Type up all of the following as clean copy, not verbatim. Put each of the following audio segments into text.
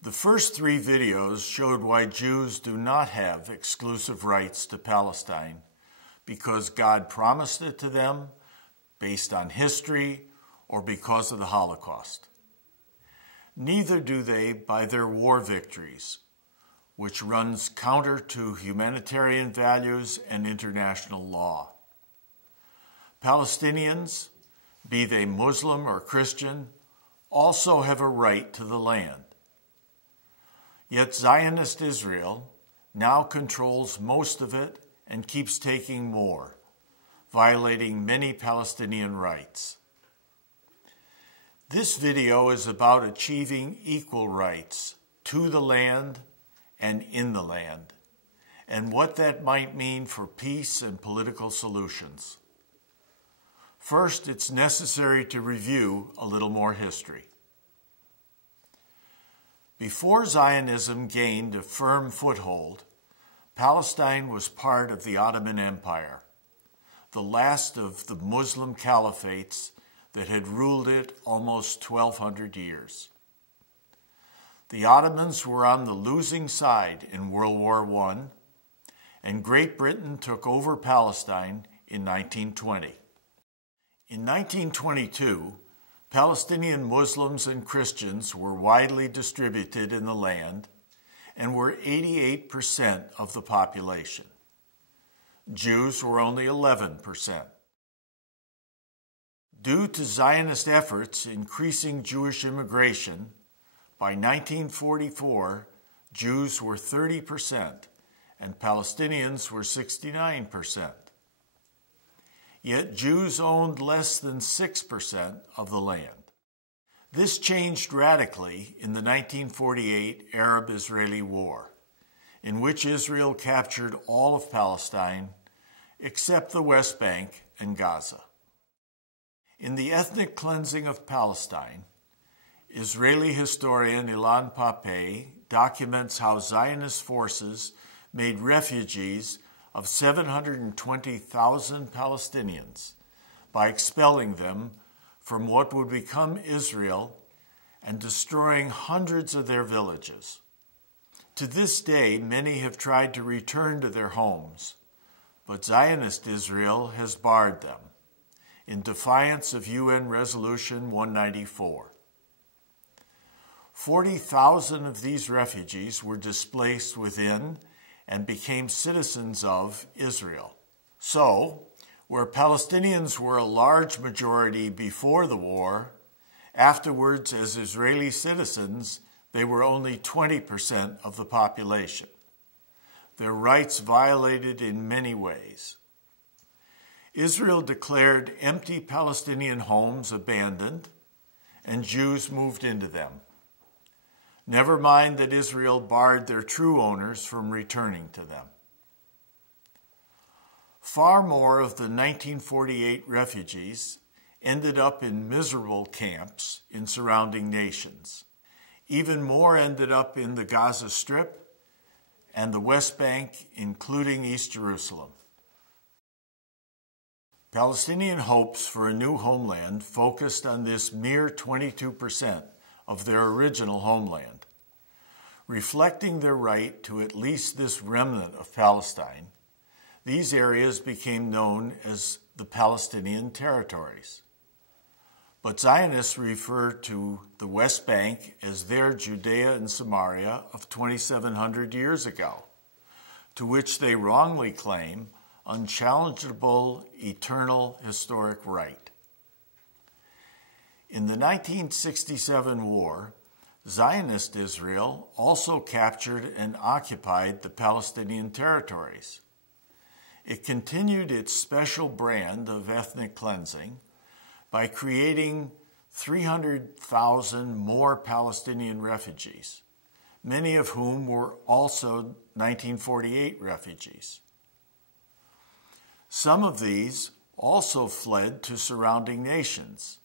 The first three videos showed why Jews do not have exclusive rights to Palestine because God promised it to them based on history or because of the Holocaust. Neither do they by their war victories, which runs counter to humanitarian values and international law. Palestinians, be they Muslim or Christian, also have a right to the land. Yet Zionist Israel now controls most of it and keeps taking more, violating many Palestinian rights. This video is about achieving equal rights to the land and in the land, and what that might mean for peace and political solutions. First, it's necessary to review a little more history. Before Zionism gained a firm foothold, Palestine was part of the Ottoman Empire, the last of the Muslim caliphates that had ruled it almost 1,200 years. The Ottomans were on the losing side in World War I, and Great Britain took over Palestine in 1920. In 1922, Palestinian Muslims and Christians were widely distributed in the land and were 88% of the population. Jews were only 11%. Due to Zionist efforts increasing Jewish immigration, by 1944, Jews were 30% and Palestinians were 69%. Yet Jews owned less than 6% of the land. This changed radically in the 1948 Arab-Israeli War, in which Israel captured all of Palestine except the West Bank and Gaza. In the ethnic cleansing of Palestine, Israeli historian Ilan Pappé documents how Zionist forces made refugees of 720,000 Palestinians by expelling them from what would become Israel and destroying hundreds of their villages. To this day, many have tried to return to their homes, but Zionist Israel has barred them in defiance of UN Resolution 194. 40,000 of these refugees were displaced within and became citizens of Israel. So, where Palestinians were a large majority before the war, afterwards as Israeli citizens, they were only 20% of the population. Their rights violated in many ways. Israel declared empty Palestinian homes abandoned, and Jews moved into them. Never mind that Israel barred their true owners from returning to them. Far more of the 1948 refugees ended up in miserable camps in surrounding nations. Even more ended up in the Gaza Strip and the West Bank, including East Jerusalem. Palestinian hopes for a new homeland focused on this mere 22% of their original homeland. Reflecting their right to at least this remnant of Palestine, these areas became known as the Palestinian territories. But Zionists refer to the West Bank as their Judea and Samaria of 2,700 years ago, to which they wrongly claim unchallengeable, eternal historic right. In the 1967 war, Zionist Israel also captured and occupied the Palestinian territories. It continued its special brand of ethnic cleansing by creating 300,000 more Palestinian refugees, many of whom were also 1948 refugees. Some of these also fled to surrounding nations,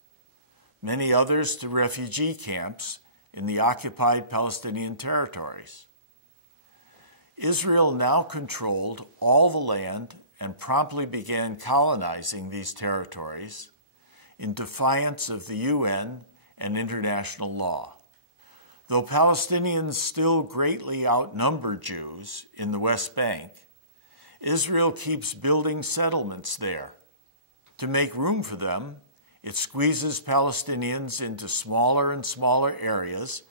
many others to refugee camps in the occupied Palestinian territories. Israel now controlled all the land and promptly began colonizing these territories in defiance of the UN and international law. Though Palestinians still greatly outnumber Jews in the West Bank, Israel keeps building settlements there. To make room for them, it squeezes Palestinians into smaller and smaller areas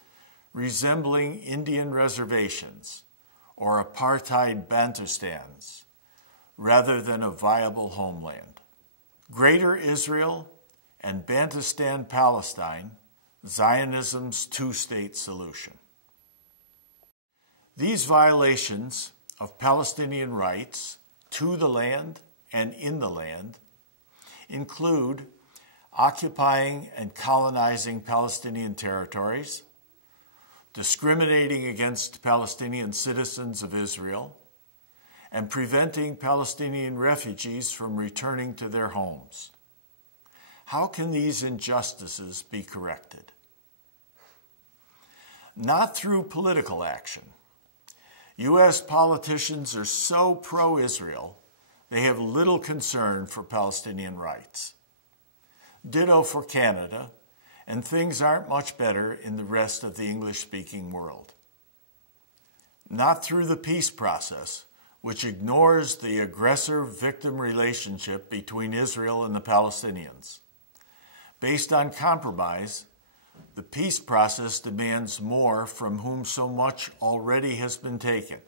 resembling Indian reservations or apartheid Bantustans, rather than a viable homeland. Greater Israel and Bantustan Palestine, Zionism's two-state solution. These violations of Palestinian rights to the land and in the land include occupying and colonizing Palestinian territories, discriminating against Palestinian citizens of Israel, and preventing Palestinian refugees from returning to their homes. How can these injustices be corrected? Not through political action. U.S. politicians are so pro-Israel, they have little concern for Palestinian rights. Ditto for Canada, and things aren't much better in the rest of the English-speaking world. Not through the peace process, which ignores the aggressor-victim relationship between Israel and the Palestinians. Based on compromise, the peace process demands more from whom so much already has been taken,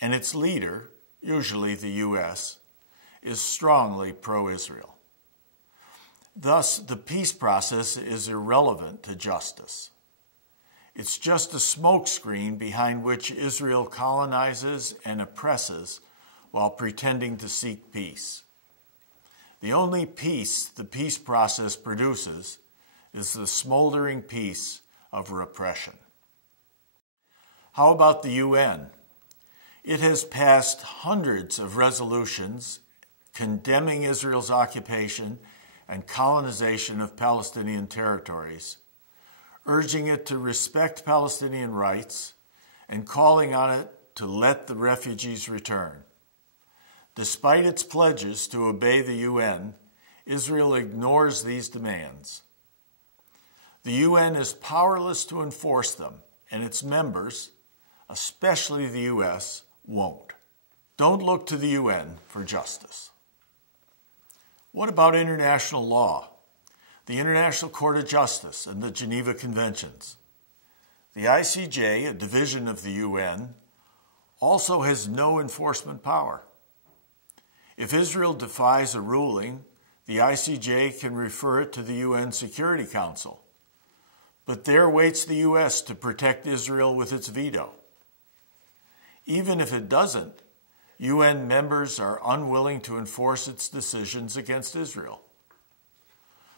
and its leader, usually the U.S., is strongly pro-Israel. Thus, the peace process is irrelevant to justice. It's just a smokescreen behind which Israel colonizes and oppresses while pretending to seek peace. The only peace the peace process produces is the smoldering peace of repression. How about the UN? It has passed hundreds of resolutions condemning Israel's occupation and colonization of Palestinian territories, urging it to respect Palestinian rights and calling on it to let the refugees return. Despite its pledges to obey the UN, Israel ignores these demands. The UN is powerless to enforce them, and its members, especially the U.S., won't. Don't look to the UN for justice. What about international law, the International Court of Justice, and the Geneva Conventions? The ICJ, a division of the UN, also has no enforcement power. If Israel defies a ruling, the ICJ can refer it to the UN Security Council, but there waits the U.S. to protect Israel with its veto. Even if it doesn't, UN members are unwilling to enforce its decisions against Israel.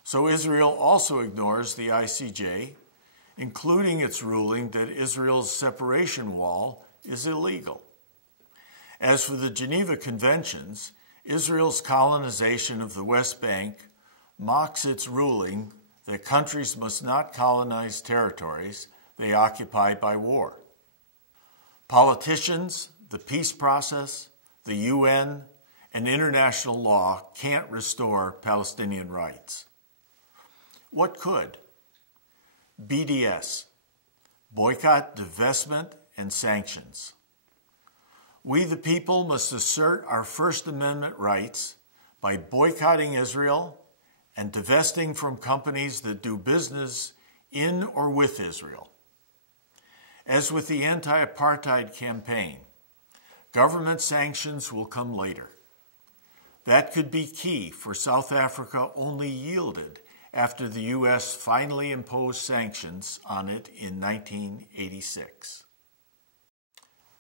So Israel also ignores the ICJ, including its ruling that Israel's separation wall is illegal. As for the Geneva Conventions, Israel's colonization of the West Bank mocks its ruling that countries must not colonize territories they occupy by war. Politicians, the peace process, the UN, and international law can't restore Palestinian rights. What could? BDS, boycott, divestment, and sanctions. We, the people, must assert our First Amendment rights by boycotting Israel and divesting from companies that do business in or with Israel. As with the anti-apartheid campaign, government sanctions will come later. That could be key, for South Africa only yielded after the U.S. finally imposed sanctions on it in 1986.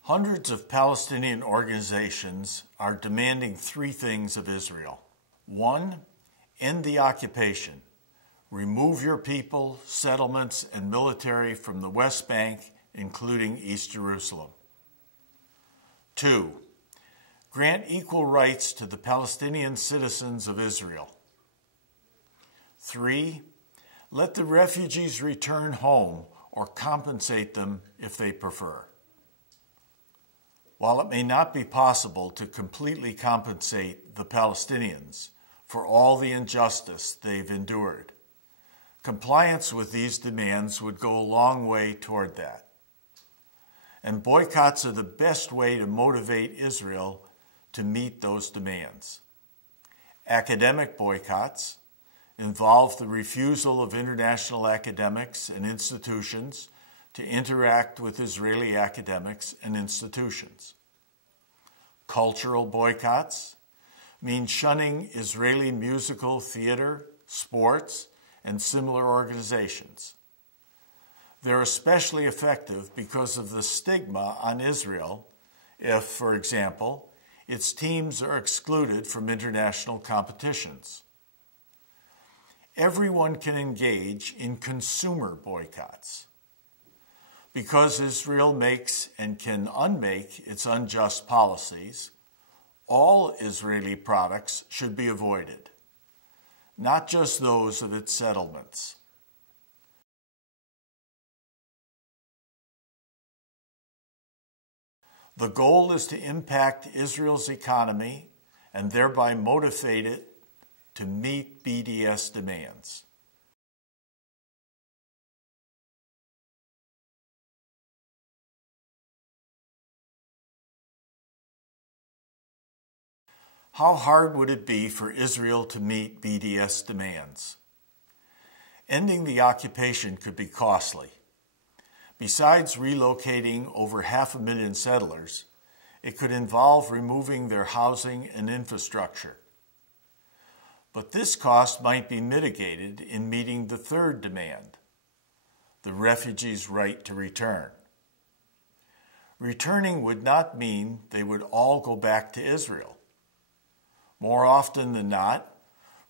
Hundreds of Palestinian organizations are demanding three things of Israel. 1, end the occupation. Remove your people, settlements, and military from the West Bank, including East Jerusalem. 2, grant equal rights to the Palestinian citizens of Israel. 3, let the refugees return home or compensate them if they prefer. While it may not be possible to completely compensate the Palestinians for all the injustice they've endured, Compliance with these demands would go a long way toward that. And boycotts are the best way to motivate Israel to meet those demands. Academic boycotts involve the refusal of international academics and institutions to interact with Israeli academics and institutions. Cultural boycotts mean shunning Israeli musical, theater, sports, and similar organizations. They're especially effective because of the stigma on Israel if, for example, its teams are excluded from international competitions. Everyone can engage in consumer boycotts. Because Israel makes and can unmake its unjust policies, all Israeli products should be avoided, not just those of its settlements. The goal is to impact Israel's economy and thereby motivate it to meet BDS demands. How hard would it be for Israel to meet BDS demands? Ending the occupation could be costly. Besides relocating over 500,000 settlers, it could involve removing their housing and infrastructure. But this cost might be mitigated in meeting the third demand, the refugees' right to return. Returning would not mean they would all go back to Israel. More often than not,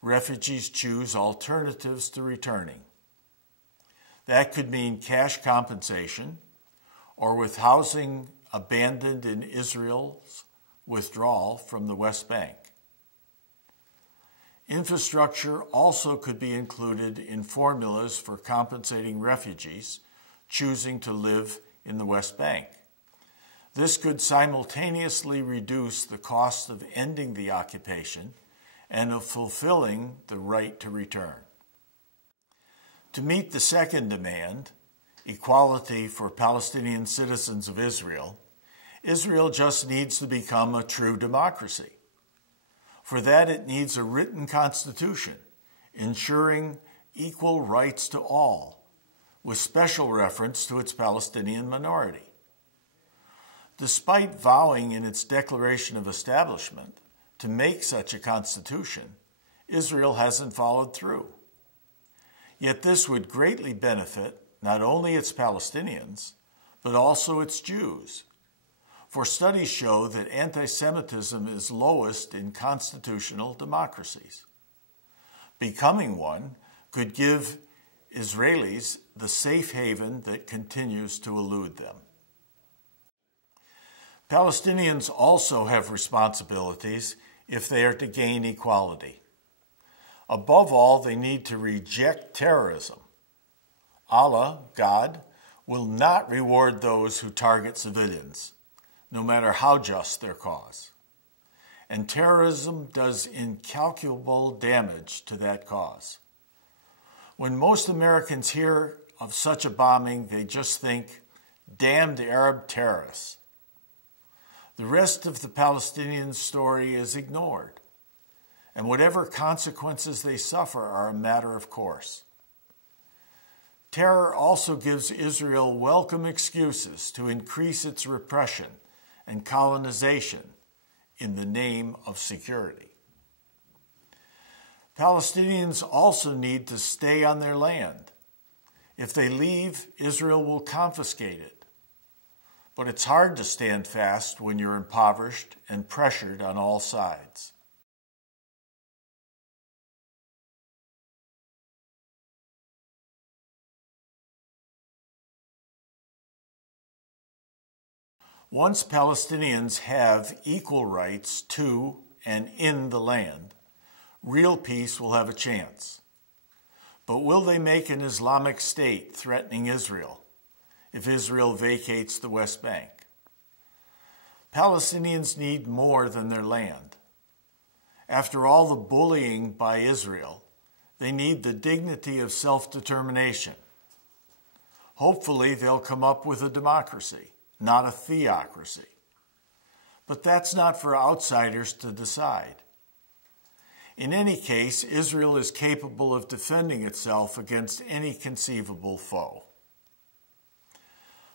refugees choose alternatives to returning. That could mean cash compensation or with housing abandoned in Israel's withdrawal from the West Bank. Infrastructure also could be included in formulas for compensating refugees choosing to live in the West Bank. This could simultaneously reduce the cost of ending the occupation and of fulfilling the right to return. To meet the second demand, equality for Palestinian citizens of Israel, Israel just needs to become a true democracy. For that, it needs a written constitution, ensuring equal rights to all, with special reference to its Palestinian minority. Despite vowing in its Declaration of Establishment to make such a constitution, Israel hasn't followed through. Yet this would greatly benefit not only its Palestinians, but also its Jews. For studies show that anti-Semitism is lowest in constitutional democracies. Becoming one could give Israelis the safe haven that continues to elude them. Palestinians also have responsibilities if they are to gain equality. Above all, they need to reject terrorism. Allah, God, will not reward those who target civilians, no matter how just their cause. And terrorism does incalculable damage to that cause. When most Americans hear of such a bombing, they just think, damned Arab terrorists. The rest of the Palestinian story is ignored, and whatever consequences they suffer are a matter of course. Terror also gives Israel welcome excuses to increase its repression and colonization in the name of security. Palestinians also need to stay on their land. If they leave, Israel will confiscate it. But it's hard to stand fast when you're impoverished and pressured on all sides. Once Palestinians have equal rights to and in the land, real peace will have a chance. But will they make an Islamic state threatening Israel if Israel vacates the West Bank? Palestinians need more than their land. After all the bullying by Israel, They need the dignity of self-determination. Hopefully, they'll come up with a democracy, not a theocracy. But that's not for outsiders to decide. In any case, Israel is capable of defending itself against any conceivable foe.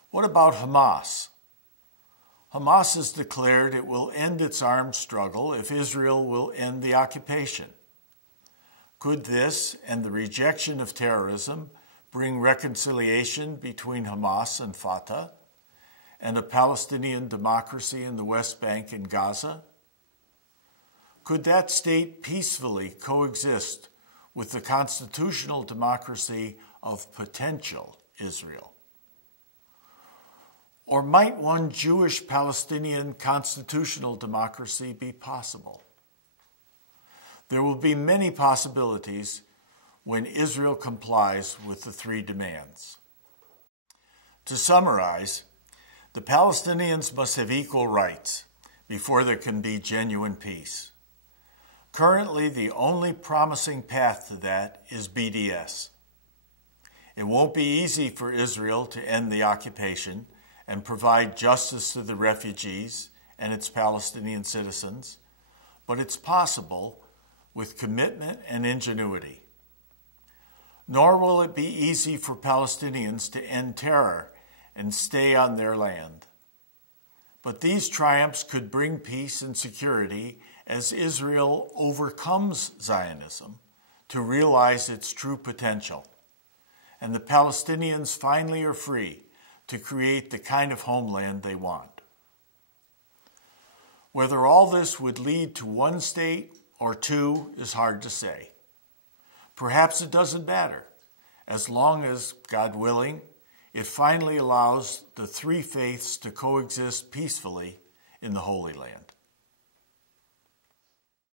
What about Hamas? Hamas has declared it will end its armed struggle if Israel will end the occupation. Could this and the rejection of terrorism bring reconciliation between Hamas and Fatah and a Palestinian democracy in the West Bank and Gaza? Could that state peacefully coexist with the constitutional democracy of potential Israel? Or might one Jewish-Palestinian constitutional democracy be possible? There will be many possibilities when Israel complies with the three demands. To summarize, the Palestinians must have equal rights before there can be genuine peace. Currently, the only promising path to that is BDS. It won't be easy for Israel to end the occupation and provide justice to the refugees and its Palestinian citizens, but it's possible with commitment and ingenuity. Nor will it be easy for Palestinians to end terror and stay on their land. But these triumphs could bring peace and security as Israel overcomes Zionism to realize its true potential, and the Palestinians finally are free to create the kind of homeland they want. Whether all this would lead to one state or two is hard to say. Perhaps it doesn't matter, as long as, God willing, it finally allows the three faiths to coexist peacefully in the Holy Land.